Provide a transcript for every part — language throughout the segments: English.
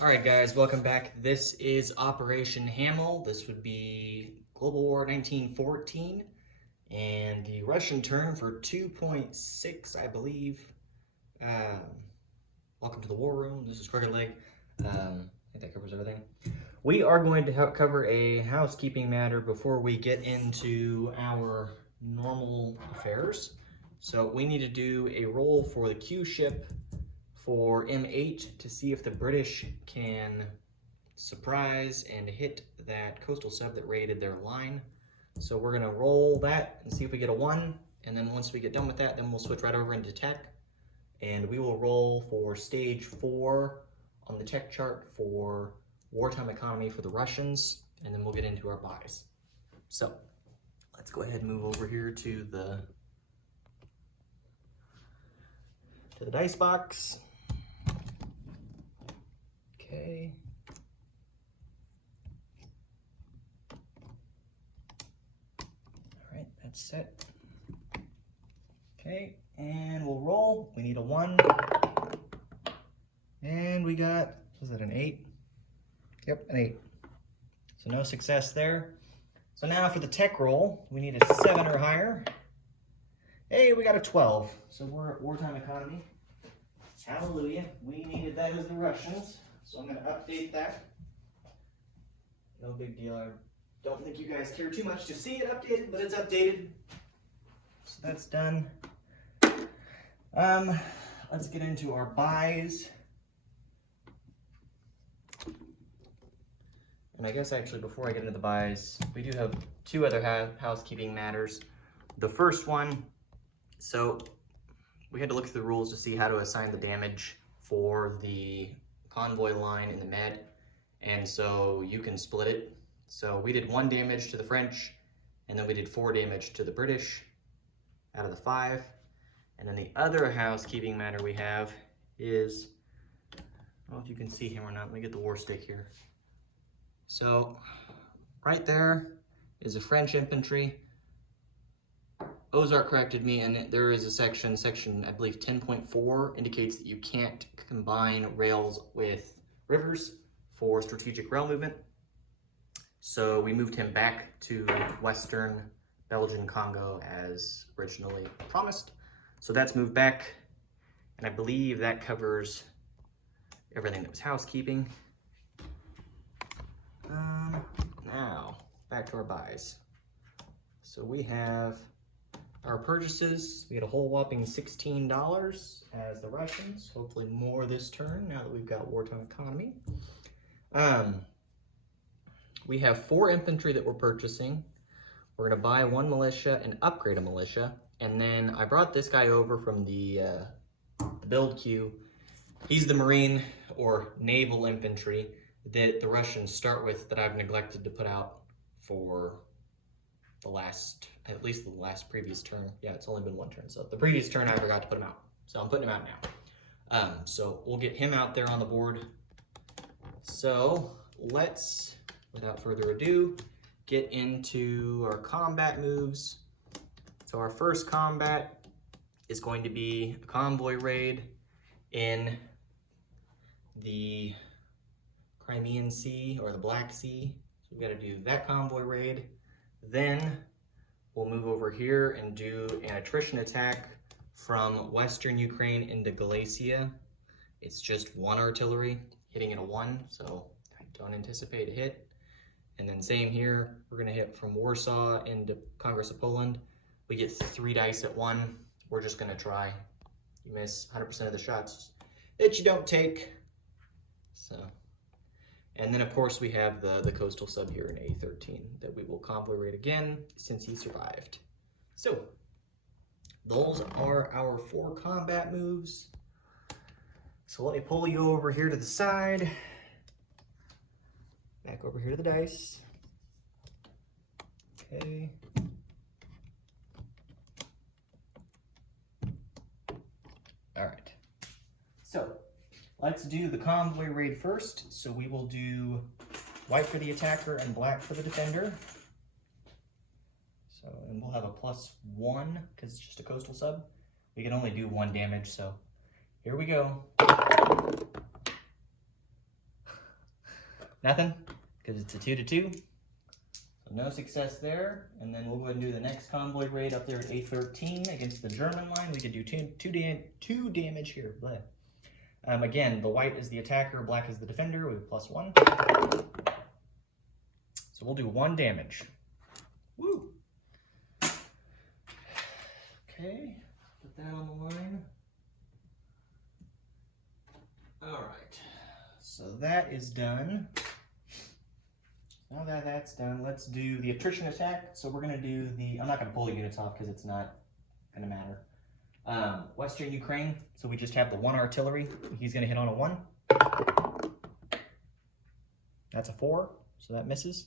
Alright guys, welcome back. This is Operation Hamel. This would be Global War 1914. And the Russian turn for 2.6, I believe. Welcome to the War Room. This is Crooked Leg. I think that covers everything. We are going to cover a housekeeping matter before we get into our normal affairs. So we need to do a roll for the Q ship for M8 to see if the British can surprise and hit that coastal sub that raided their line. So we're gonna roll that and see if we get a 1, and then once we get done with that, then we'll switch right over into tech, and we will roll for stage 4 on the tech chart for wartime economy for the Russians, and then we'll get into our buys. So let's go ahead and move over here to the dice box. Okay. All right, that's set. Okay, and we'll roll. We need a 1. And we got, was that an 8? Yep, an 8. So no success there. So now for the tech roll, we need a 7 or higher. Hey, we got a 12. So we're at wartime economy. Hallelujah. We needed that as the Russians. So I'm going to update that. No big deal. I don't think you guys care too much to see it updated, but it's updated. So that's done. Let's get into our buys. And I guess actually before I get into the buys, we do have 2 other housekeeping matters. The first one, so we had to look through the rules to see how to assign the damage for the convoy line in the Med, and so you can split it. So we did 1 damage to the French, and then we did 4 damage to the British out of the 5. And then the other housekeeping matter we have is, I don't know if you can see him or not, let me get the war stick here. So right there is a French infantry. Ozark corrected me, and there is a section I believe 10.4 indicates that you can't combine rails with rivers for strategic rail movement. So we moved him back to Western Belgian Congo as originally promised. So that's moved back, and I believe that covers everything that was housekeeping. Now, back to our buys. So we have our purchases. We had a whole whopping $16 as the Russians. Hopefully more this turn now that we've got wartime economy. We have 4 infantry that we're purchasing. We're gonna buy 1 militia and upgrade a militia. And then I brought this guy over from the build queue. He's the Marine or naval infantry that the Russians start with that I've neglected to put out for the last, at least the last previous turn. Yeah, it's only been 1 turn. So the previous turn I forgot to put him out. So I'm putting him out now. So we'll get him out there on the board. So let's, without further ado, get into our combat moves. So our first combat is going to be a convoy raid in the Crimean Sea or the Black Sea. So we got to do that convoy raid. Then we'll move over here and do an attrition attack from Western Ukraine into Galicia. It's just 1 artillery hitting at a 1, so I don't anticipate a hit. And then same here, we're gonna hit from Warsaw into Congress of Poland. We get 3 dice at 1. We're just gonna try. You miss 100% of the shots that you don't take. So, and then of course we have the coastal sub here in A13 that we will convoy raid again since he survived. So, those are our 4 combat moves. So let me pull you over here to the side. Back over here to the dice. Okay. All right. So let's do the convoy raid first. So we will do white for the attacker and black for the defender. So, and we'll have a +1 because it's just a coastal sub. We can only do 1 damage, so here we go. Nothing, because it's a 2-2. So no success there. And then we'll go ahead and do the next convoy raid up there at A13 against the German line. We could do two damage here. Bleh. Again, the white is the attacker, black is the defender with +1. So we'll do 1 damage. Woo! Okay, put that on the line. All right, so that is done. Now that that's done, let's do the attrition attack. So we're gonna do the, I'm not gonna pull the units off because it's not gonna matter. Western Ukraine, so we just have the 1 artillery. He's gonna hit on a 1. That's a 4, so that misses.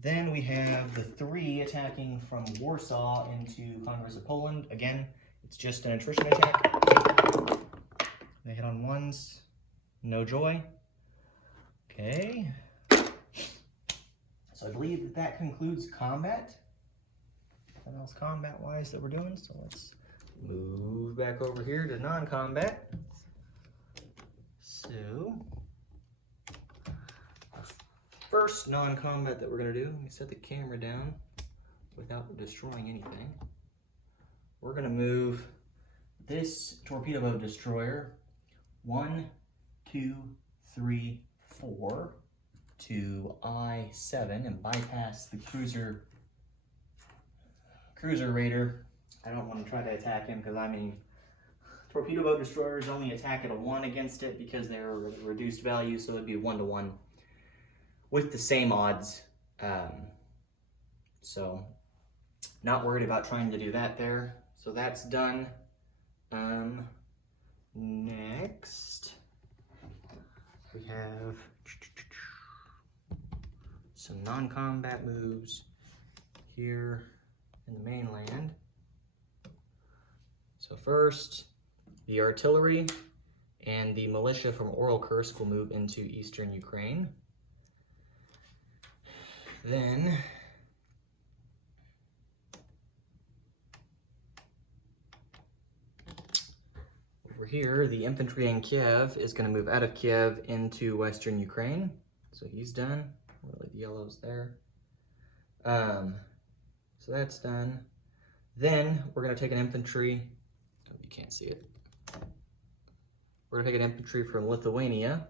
Then we have the 3 attacking from Warsaw into Congress of Poland. Again, it's just an attrition attack. They hit on 1s, no joy. Okay. So I believe that that concludes combat. Nothing else combat-wise that we're doing, so let's move back over here to non-combat. So, first non-combat that we're gonna do, let me set the camera down without destroying anything. We're gonna move this torpedo boat destroyer 1, 2, 3, 4 to I-7 and bypass the cruiser raider. I don't want to try to attack him because, I mean, torpedo boat destroyers only attack at a 1 against it because they're a reduced value, so it'd be 1-to-1 with the same odds. So not worried about trying to do that there. So that's done. Next we have some non-combat moves here in the mainland. So first, the artillery and the militia from Oral Kursk will move into eastern Ukraine. Then over here, the infantry in Kiev is going to move out of Kiev into western Ukraine. So he's done. Really, the yellow's there. So that's done. Then we're going to take an infantry. Oh, you can't see it. We're going to take an infantry from Lithuania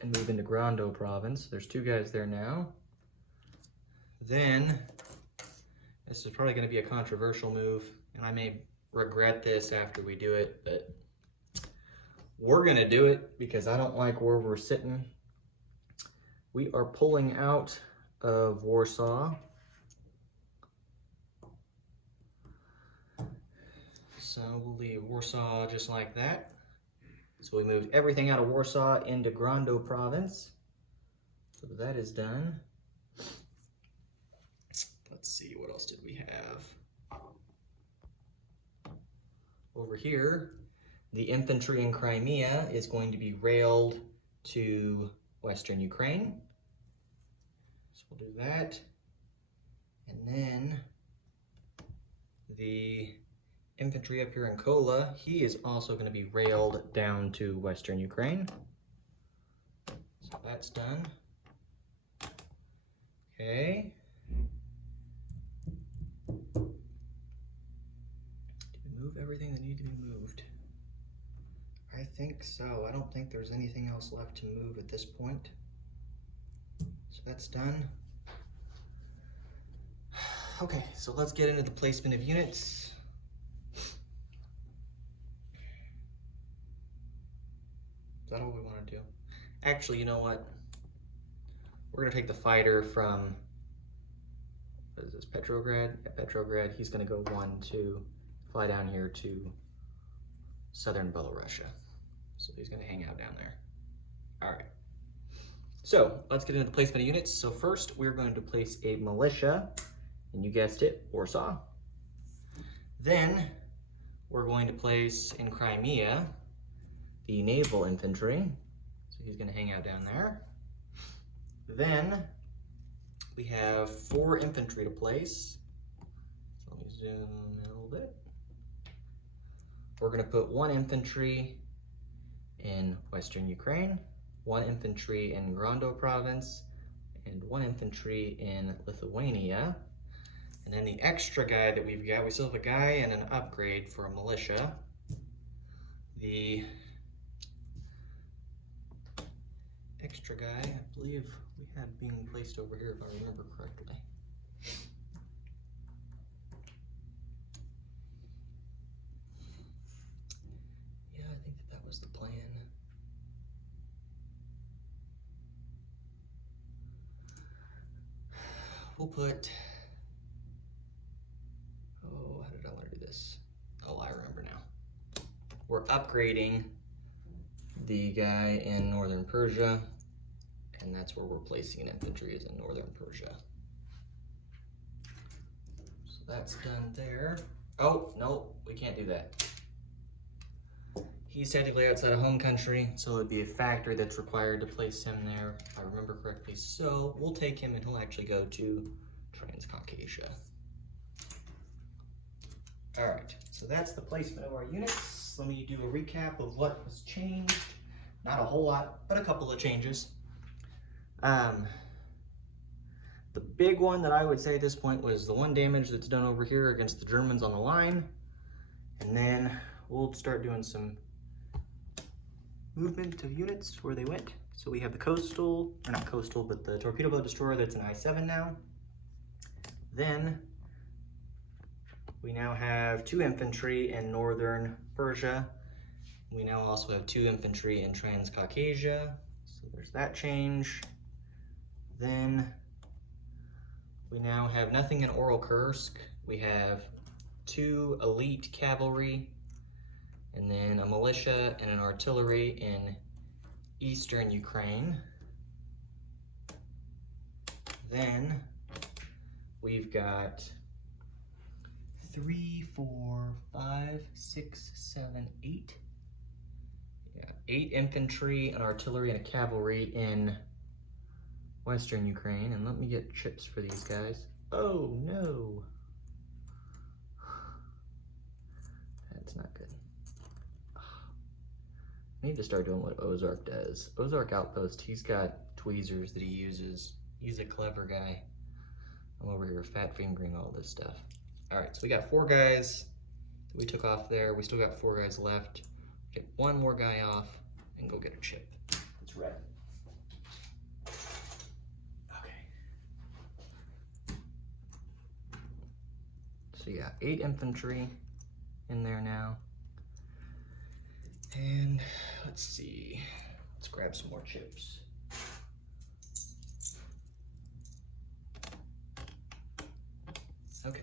and move into Grando province. There's 2 guys there now. Then, this is probably going to be a controversial move, and I may regret this after we do it, but we're going to do it because I don't like where we're sitting. We are pulling out of Warsaw. So we'll leave Warsaw just like that. So we moved everything out of Warsaw into Grando province. So that is done. Let's see, what else did we have? Over here, the infantry in Crimea is going to be railed to western Ukraine. So we'll do that. And then the infantry up here in Kola, he is also going to be railed down to western Ukraine. So that's done. Okay. Did we move everything that needed to be moved? I think so. I don't think there's anything else left to move at this point. So that's done. Okay, so let's get into the placement of units. Is that what we want to do? Actually, you know what? We're going to take the fighter from, what is this, Petrograd? Yeah, Petrograd. He's going to go 1 to fly down here to southern Belarusia. So he's going to hang out down there. All right. So let's get into the placement of units. So first, we're going to place a militia, and you guessed it, Warsaw. Then we're going to place in Crimea the naval infantry. So he's going to hang out down there. Then we have 4 infantry to place. So let me zoom in a little bit. We're going to put 1 infantry in western Ukraine, 1 infantry in Grando province, and 1 infantry in Lithuania. And then the extra guy that we've got, we still have a guy and an upgrade for a militia. The extra guy, I believe we had being placed over here if I remember correctly. Yeah, I think that was the plan. We'll put, oh, how did I want to do this? Oh, I remember now. We're upgrading the guy in Northern Persia, and that's where we're placing an infantry, is in Northern Persia. So that's done there. Oh, no, we can't do that. He's technically outside of home country, so it'd be a factory that's required to place him there, if I remember correctly. So we'll take him and he'll actually go to Transcaucasia. All right, so that's the placement of our units. Let me do a recap of what was changed. Not a whole lot, but a couple of changes. The big one that I would say at this point was the 1 damage that's done over here against the Germans on the line. And then we'll start doing some movement of units where they went. So we have the coastal, or not coastal, but the torpedo boat destroyer that's an I-7 now. Then we now have 2 infantry in Northern Persia. We now also have 2 infantry in Transcaucasia. So there's that change. Then we now have nothing in Oral Kursk. We have 2 elite cavalry, and then a militia and an artillery in eastern Ukraine. Then we've got 3, 4, 5, 6, 7, 8. Yeah, 8 infantry, an artillery, and a cavalry in western Ukraine. And let me get chips for these guys. Oh no. That's not good. I need to start doing what Ozark does. Ozark Outpost, he's got tweezers that he uses. He's a clever guy. I'm over here fat fingering all this stuff. All right, so we got 4 guys that we took off there. We still got 4 guys left. Get 1 more guy off and go get a chip. It's red. Okay. So yeah, 8 infantry in there now. And let's see, let's grab some more chips. Okay.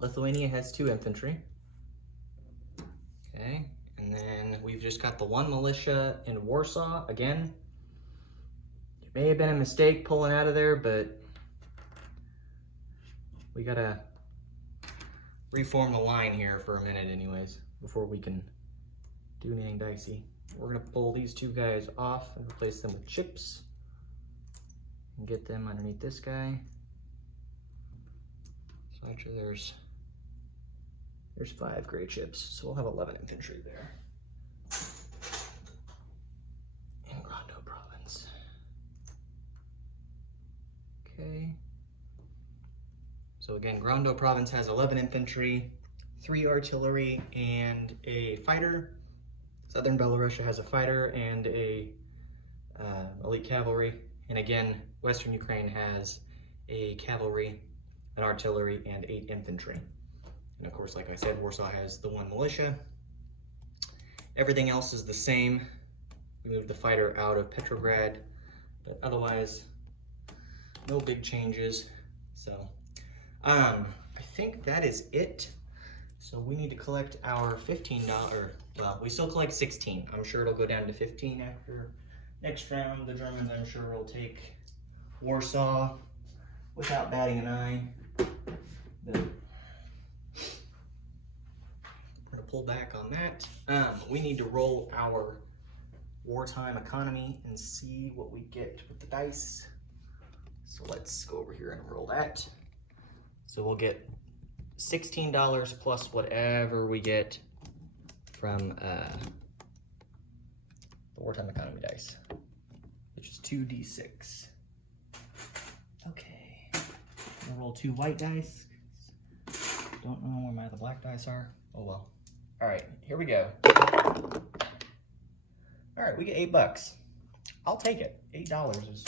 Lithuania has 2 infantry. Okay, and then we've just got the 1 militia in Warsaw. Again, it may have been a mistake pulling out of there, but we gotta reform the line here for a minute anyways, before we can do anything dicey. We're gonna pull these 2 guys off and replace them with chips and get them underneath this guy. So actually there's 5 gray chips, so we'll have 11 infantry there. In Grando province. Okay. So again, Grando province has 11 infantry, 3 artillery, and a fighter. Southern Belarusia has a fighter and a elite cavalry. And again, Western Ukraine has a cavalry, an artillery, and 8 infantry. And of course, like I said, Warsaw has the 1 militia. Everything else is the same. We moved the fighter out of Petrograd, but otherwise, no big changes. So, I think that is it. So we need to collect our $15, well, we still collect 16. I'm sure it'll go down to 15 after next round. The Germans, I'm sure, will take Warsaw without batting an eye. But we're gonna pull back on that. We need to roll our wartime economy and see what we get with the dice. So let's go over here and roll that. So we'll get $16 plus whatever we get from the the wartime economy dice, which is 2d6. Okay, I'm gonna roll 2 white dice. Don't know where my other black dice are. Oh well. All right, here we go. All right, we get $8. I'll take it. $8 is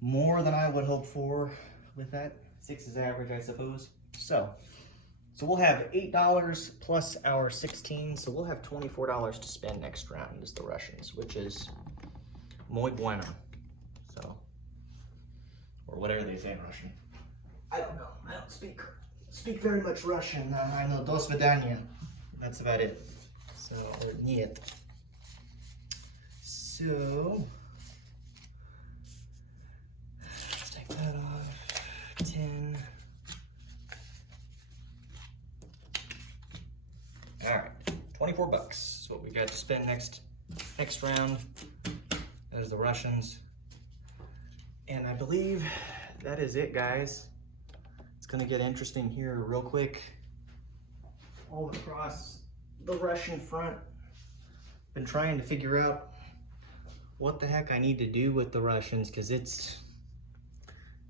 more than I would hope for with that. 6 is average, I suppose. So we'll have $8 plus our 16, so we'll have $24 to spend next round as the Russians, which is muy bueno. So, or whatever they say in Russian. I don't know. I don't speak very much Russian. I know do svidaniya. That's about it. So, or niet. So, let's take that off. 10. All right, $24 is what we got to spend next round. That is the Russians. And I believe that is it, guys. It's gonna get interesting here real quick. All across the Russian front. Been trying to figure out what the heck I need to do with the Russians, because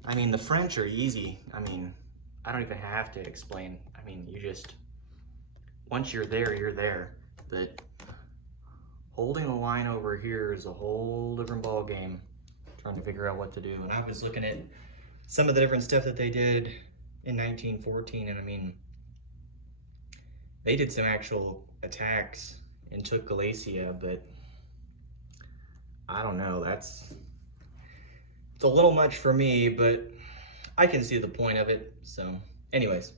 I mean, the French are easy. I mean, I don't even have to explain. I mean, you just, once you're there, you're there. But holding the line over here is a whole different ball game. Trying to figure out what to do. And I was looking at some of the different stuff that they did in 1914, and I mean, they did some actual attacks and took Galicia, but I don't know, it's a little much for me, but I can see the point of it. So anyways,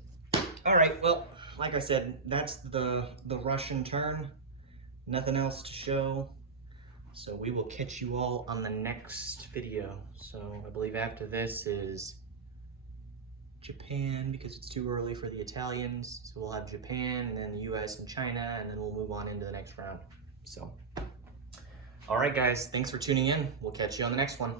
all right, well, like I said, that's the Russian turn. Nothing else to show. So we will catch you all on the next video. So I believe after this is Japan, because it's too early for the Italians. So we'll have Japan, and then the US and China, and then we'll move on into the next round. So, all right, guys, thanks for tuning in. We'll catch you on the next one.